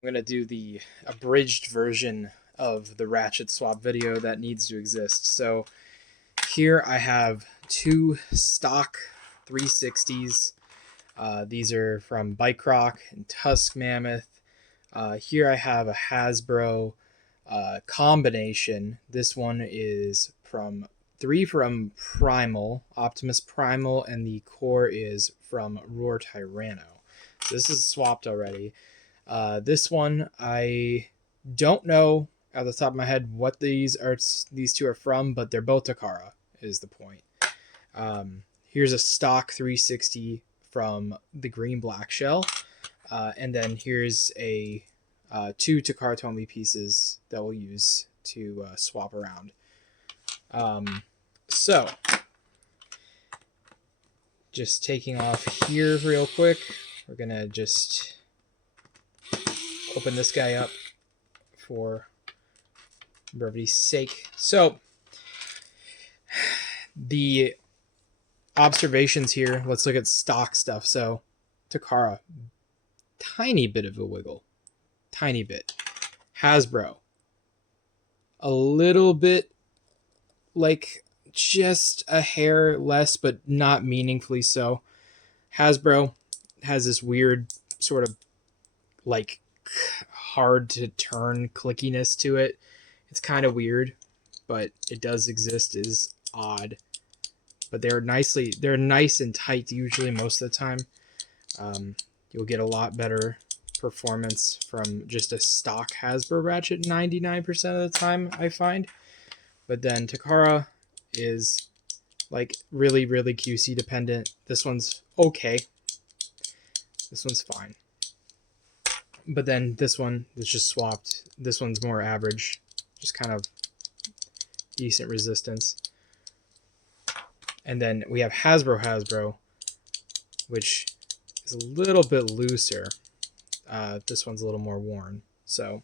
I'm going to do the abridged version of the Ratchet swap video that needs to exist. So here I have two stock 360s. These are from Bike Rock and Tusk Mammoth. Here I have a Hasbro combination. This one is from Primal, Optimus Primal, and the core is from Roar Tyranno. So this is swapped already. This one, I don't know at the top of my head what these two are from, but they're both Takara, is the point. Here's a stock 360 from the green black shell, and then here's a two Takara Tomy pieces that we'll use to swap around. So, just taking off here real quick, we're gonna just open this guy up for brevity's sake. So, the observations here, let's look at stock stuff. So, Takara, tiny bit of a wiggle. Tiny bit. Hasbro, a little bit, like just a hair less, but not meaningfully so. Hasbro has this weird sort of like hard to turn clickiness to it. It's kind of weird, but it does exist. It is odd, but they're nice and tight usually most of the time. You'll get a lot better performance from just a stock Hasbro Ratchet 99% of the time, I find. But then Takara is like really QC dependent. This one's okay. This one's fine. But then this one is just swapped. This one's more average, just kind of decent resistance. And then we have Hasbro, which is a little bit looser. This one's a little more worn. So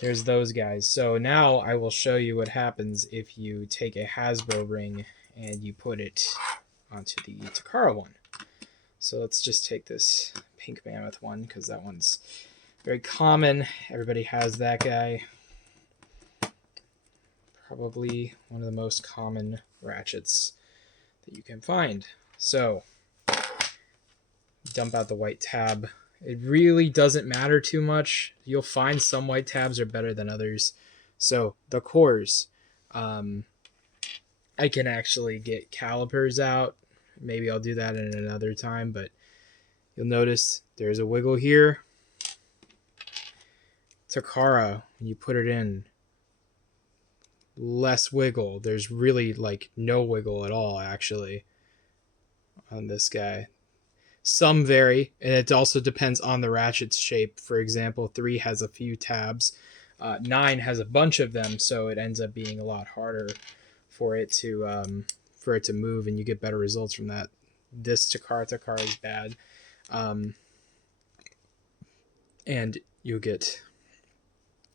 there's those guys. So now I will show you what happens if you take a Hasbro ring and you put it onto the Takara one. So let's just take this Pink Mammoth one because that one's very common. Everybody has that guy. Probably one of the most common Ratchets that you can find. So dump out the white tab. It really doesn't matter too much. You'll find some white tabs are better than others. So the cores, I can actually get calipers out. Maybe I'll do that in another time, but you'll notice there's a wiggle here. Takara, when you put it in, less wiggle. There's really like no wiggle at all actually on this guy. Some vary, and it also depends on the ratchet's shape. For example, 3 has a few tabs. 9 has a bunch of them, so it ends up being a lot harder for it to move, and you get better results from that. This Takara is bad, and you'll get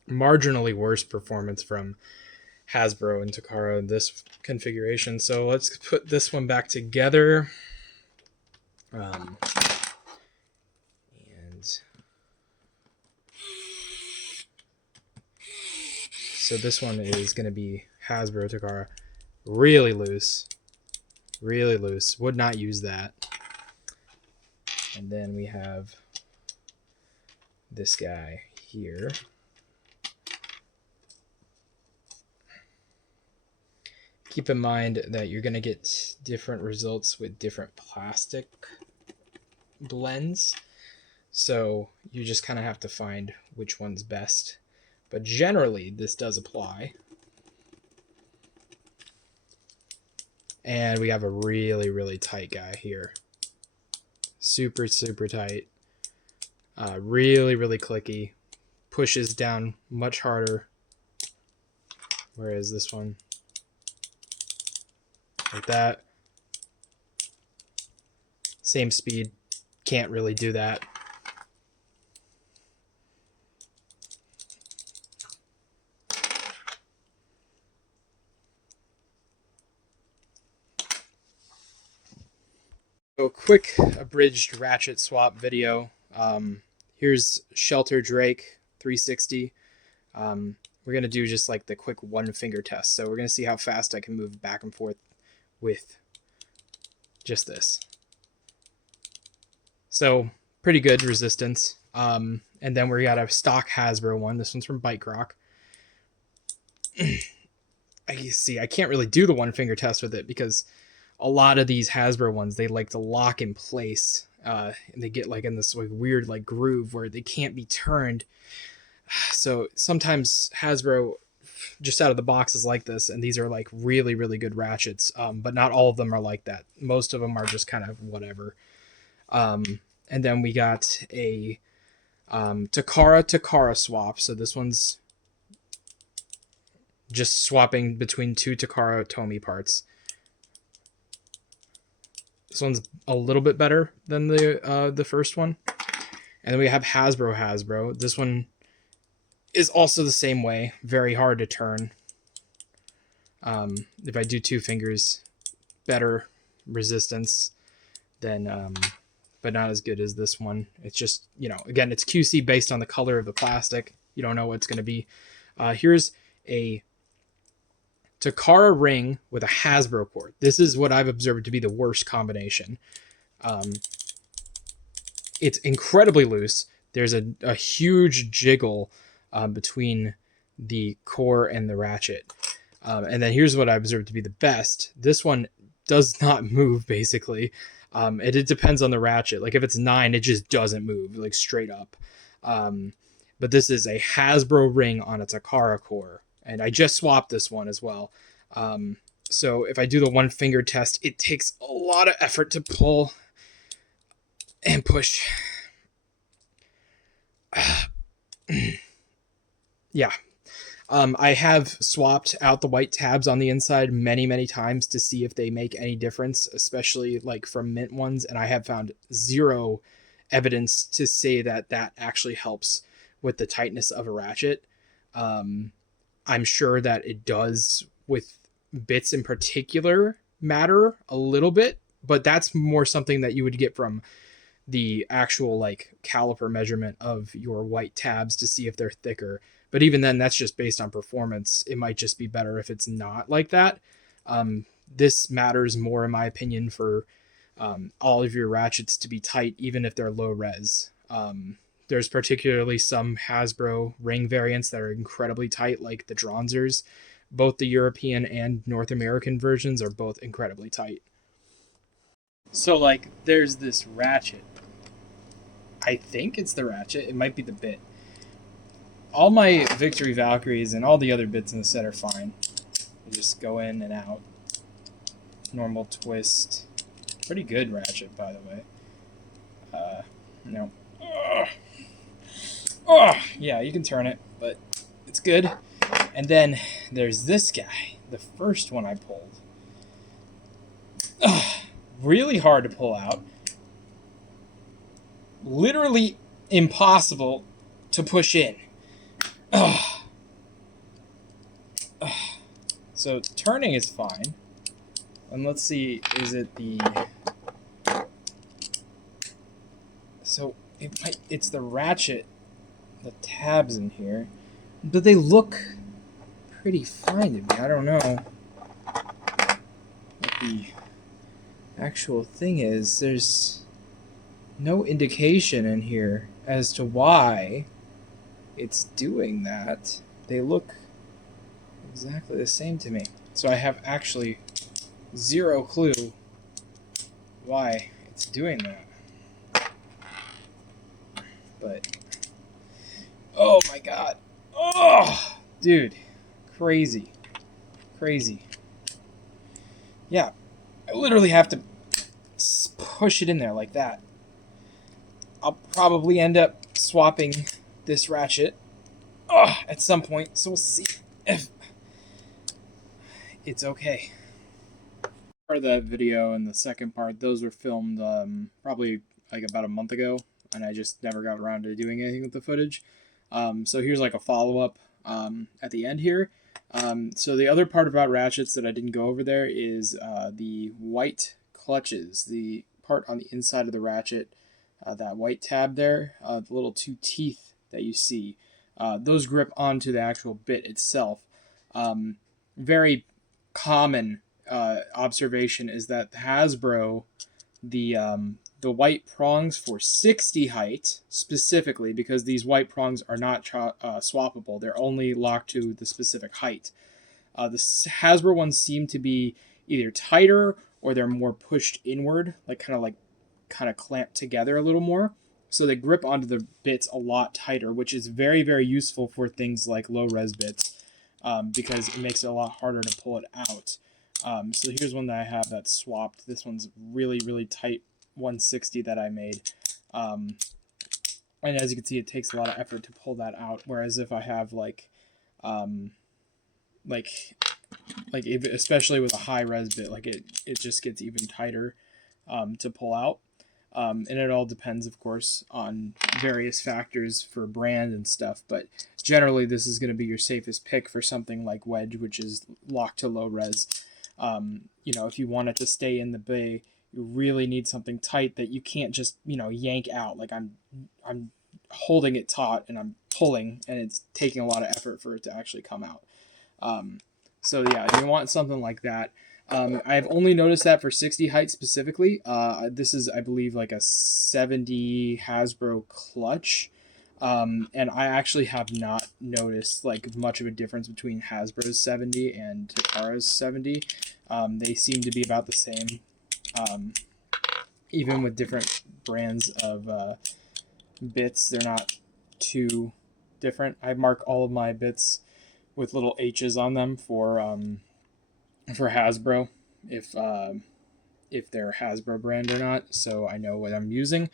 marginally worse performance from Hasbro and Takara in this configuration. So let's put this one back together. And so this one is going to be Hasbro Takara. Really loose. Would not use that. And then we have this guy here. Keep in mind that you're going to get different results with different plastic blends. So you just kind of have to find which one's best. But generally, this does apply. And we have a really tight guy here. Super tight. Really clicky. Pushes down much harder. Whereas this one, like that. Same speed. Can't really do that. So quick abridged ratchet swap video. Here's Shelter Drake 360. We're going to do just like the quick one finger test. So we're going to see how fast I can move back and forth with just this. So pretty good resistance. And then we got a stock Hasbro one. This one's from Bike Rock. I can't really do the one finger test with it because a lot of these Hasbro ones, they like to lock in place. And they get like in this like weird like groove where they can't be turned. So sometimes Hasbro just out of the box is like this, and these are like really, really good ratchets. But not all of them are like that. Most of them are just kind of whatever. And then we got a Takara swap. So this one's just swapping between two Takara Tomy parts. This one's a little bit better than the first one. And then we have Hasbro. This one is also the same way. Very hard to turn. If I do two fingers, better resistance than, but not as good as this one. It's just, you know, again, it's QC based on the color of the plastic. You don't know what it's going to be. Here's a Takara ring with a Hasbro cord. This is what I've observed to be the worst combination. It's incredibly loose. There's a huge jiggle between the core and the ratchet. And then here's what I observed to be the best. This one does not move, basically. It depends on the ratchet. Like if it's 9, it just doesn't move, like straight up. But this is a Hasbro ring on a Takara core. And I just swapped this one as well. So if I do the one finger test, it takes a lot of effort to pull and push. Yeah. I have swapped out the white tabs on the inside many, many times to see if they make any difference, especially like from mint ones. And I have found zero evidence to say that that actually helps with the tightness of a ratchet. I'm sure that it does with bits in particular matter a little bit, but that's more something that you would get from the actual like caliper measurement of your white tabs to see if they're thicker. But even then, that's just based on performance. It might just be better if it's not like that. This matters more, in my opinion, for all of your ratchets to be tight, even if they're low res. There's particularly some Hasbro ring variants that are incredibly tight, like the Dronzers. Both the European and North American versions are both incredibly tight. So, like, there's this ratchet. I think it's the ratchet. It might be the bit. All my Victory Valkyries and all the other bits in the set are fine. They just go in and out. Normal twist. Pretty good ratchet, by the way. No. Oh, yeah, you can turn it, but it's good. And then there's this guy, the first one I pulled. Really hard to pull out. Literally impossible to push in. So turning is fine. And let's see, is it the... So it's the ratchet, the tabs in here, but they look pretty fine to me. I don't know what the actual thing is. There's no indication in here as to why it's doing that. They look exactly the same to me. So I have actually zero clue why it's doing that. But, oh my god. Oh, dude. Crazy. Crazy. Yeah. I literally have to push it in there like that. I'll probably end up swapping this ratchet at some point, so we'll see if it's okay. Part of that video and the second part, those were filmed probably like about a month ago, and I just never got around to doing anything with the footage. So here's like a follow-up at the end here. So the other part about ratchets that I didn't go over there is the white clutches. The part on the inside of the ratchet that white tab there, the little two teeth that you see, those grip onto the actual bit itself. Very common observation is that Hasbro, the white prongs for 60 height specifically, because these white prongs are not swappable. They're only locked to the specific height. The Hasbro ones seem to be either tighter or they're more pushed inward, kind of clamped together a little more. So they grip onto the bits a lot tighter, which is very, very useful for things like low res bits, because it makes it a lot harder to pull it out. So here's one that I have that's swapped. This one's really, really tight 160 that I made. And as you can see, it takes a lot of effort to pull that out. Whereas if I have especially with a high res bit, it just gets even tighter to pull out. And it all depends, of course, on various factors for brand and stuff. But generally, this is going to be your safest pick for something like Wedge, which is locked to low res. If you want it to stay in the bay, you really need something tight that you can't just, yank out. Like I'm holding it taut and I'm pulling, and it's taking a lot of effort for it to actually come out. So yeah, you want something like that. I've only noticed that for 60 height specifically. This is, I believe, like a 70 Hasbro clutch. And I actually have not noticed much of a difference between Hasbro's 70 and Takara's 70. They seem to be about the same, even with different brands of bits. They're not too different. I mark all of my bits with little H's on them for Hasbro, if they're Hasbro brand or not, so I know what I'm using.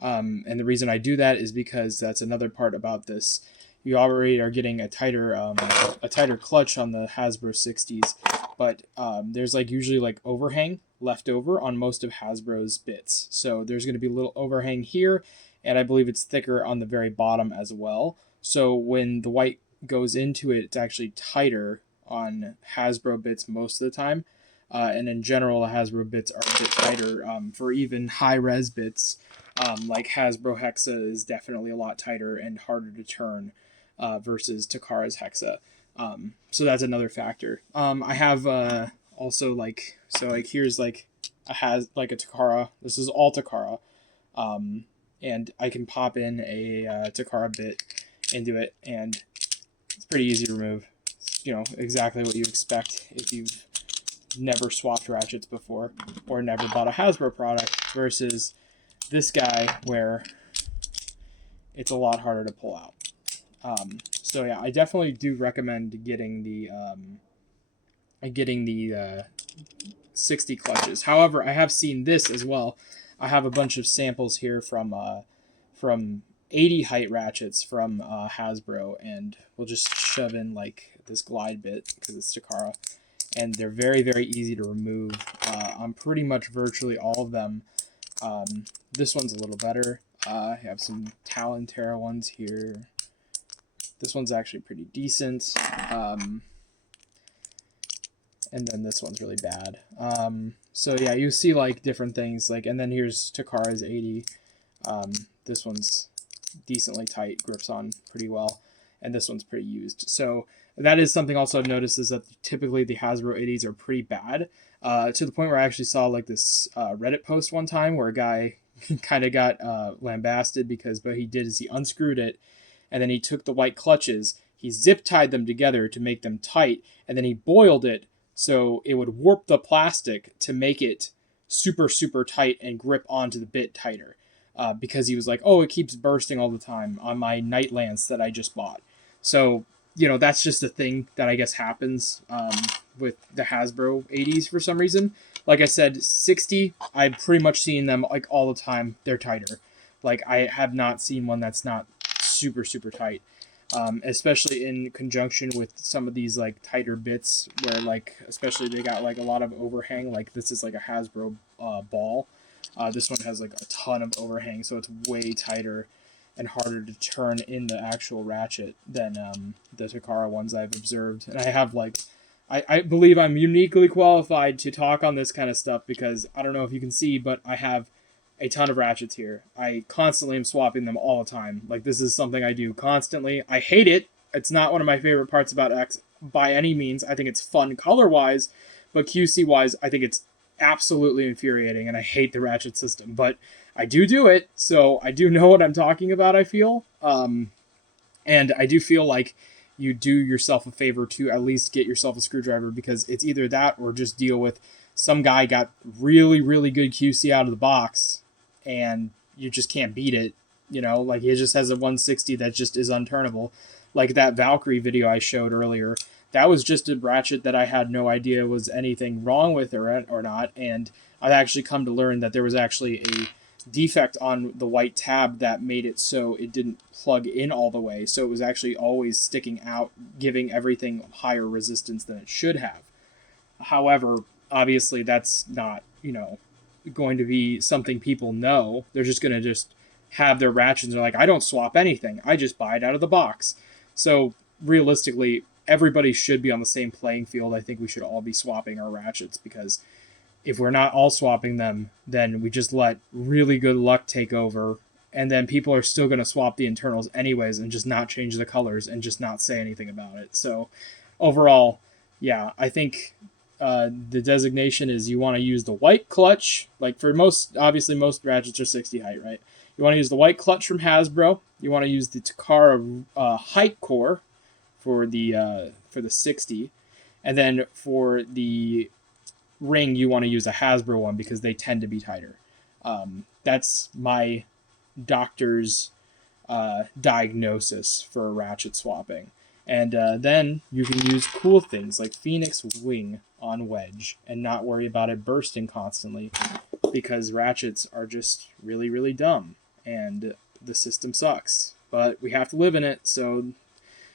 And the reason I do that is because that's another part about this. You already are getting a tighter clutch on the Hasbro 60s, but there's usually overhang left over on most of Hasbro's bits. So there's going to be a little overhang here, and I believe it's thicker on the very bottom as well. So when the white goes into it, it's actually tighter on Hasbro bits most of the time. And in general, Hasbro bits are a bit tighter for even high-res bits. Like Hasbro Hexa is definitely a lot tighter and harder to turn versus Takara's Hexa. So that's another factor. I have also here's a Takara. This is all Takara. And I can pop in a Takara bit into it, and it's pretty easy to remove. Exactly what you expect if you've never swapped ratchets before or never bought a Hasbro product, versus this guy where it's a lot harder to pull out. So yeah, I definitely do recommend getting the 60 clutches. However, I have seen this as well. I have a bunch of samples here from 80 height ratchets from Hasbro, and we'll just shove in this glide bit because it's Takara, and they're very, very easy to remove on pretty much virtually all of them. This one's a little better. I have some Talon Terra ones here. This one's actually pretty decent. And then this one's really bad. So yeah, you see different things, and then here's Takara's 80. This one's decently tight, grips on pretty well, and this one's pretty used. So that is something also I've noticed, is that typically the Hasbro 80s are pretty bad, to the point where I actually saw this Reddit post one time where a guy kind of got lambasted because what he did is he unscrewed it, and then he took the white clutches, he zip tied them together to make them tight, and then he boiled it so it would warp the plastic to make it super, super tight and grip onto the bit tighter. Because he was like, oh, it keeps bursting all the time on my Night Lance that I just bought. So, that's just a thing that I guess happens with the Hasbro 80s for some reason. Like I said, 60, I've pretty much seen them all the time. They're tighter. I have not seen one that's not super, super tight. Especially in conjunction with some of these tighter bits where especially they got a lot of overhang. This is a Hasbro ball. This one has a ton of overhang, so it's way tighter and harder to turn in the actual ratchet than the Takara ones I've observed. And I have I believe I'm uniquely qualified to talk on this kind of stuff because I don't know if you can see, but I have a ton of ratchets here. I constantly am swapping them all the time. Like, this is something I do constantly. I hate it. It's not one of my favorite parts about X by any means. I think it's fun color-wise, but QC-wise, I think it's absolutely infuriating, and I hate the ratchet system. But I do it, so I do know what I'm talking about, I feel. And I do feel like you do yourself a favor to at least get yourself a screwdriver, because it's either that or just deal with some guy got really, really good QC out of the box and you just can't beat it. You know, like he just has a 160 that just is unturnable. Like that Valkyrie video I showed earlier, that was just a ratchet that I had no idea was anything wrong with or not. And I've actually come to learn that there was actually a defect on the white tab that made it so it didn't plug in all the way. So it was actually always sticking out, giving everything higher resistance than it should have. However, obviously that's not, you know, going to be something people know. They're just going to just have their ratchets. They're like, I don't swap anything. I just buy it out of the box. So realistically, everybody should be on the same playing field. I think we should all be swapping our ratchets, because if we're not all swapping them, then we just let really good luck take over, and then people are still going to swap the internals anyways and just not change the colors and just not say anything about it. So overall, yeah, I think the designation is you want to use the white clutch. Like for most, obviously most ratchets are 60 height, right? You want to use the white clutch from Hasbro. You want to use the Takara height core for the 60, and then for the ring you want to use a Hasbro one because they tend to be tighter. That's my doctor's diagnosis for ratchet swapping. And then you can use cool things like Phoenix Wing on Wedge and not worry about it bursting constantly, because ratchets are just really, really dumb and the system sucks. But we have to live in it, so,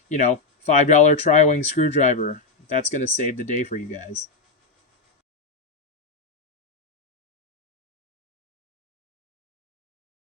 you know, $5 Tri-Wing screwdriver, that's going to save the day for you guys.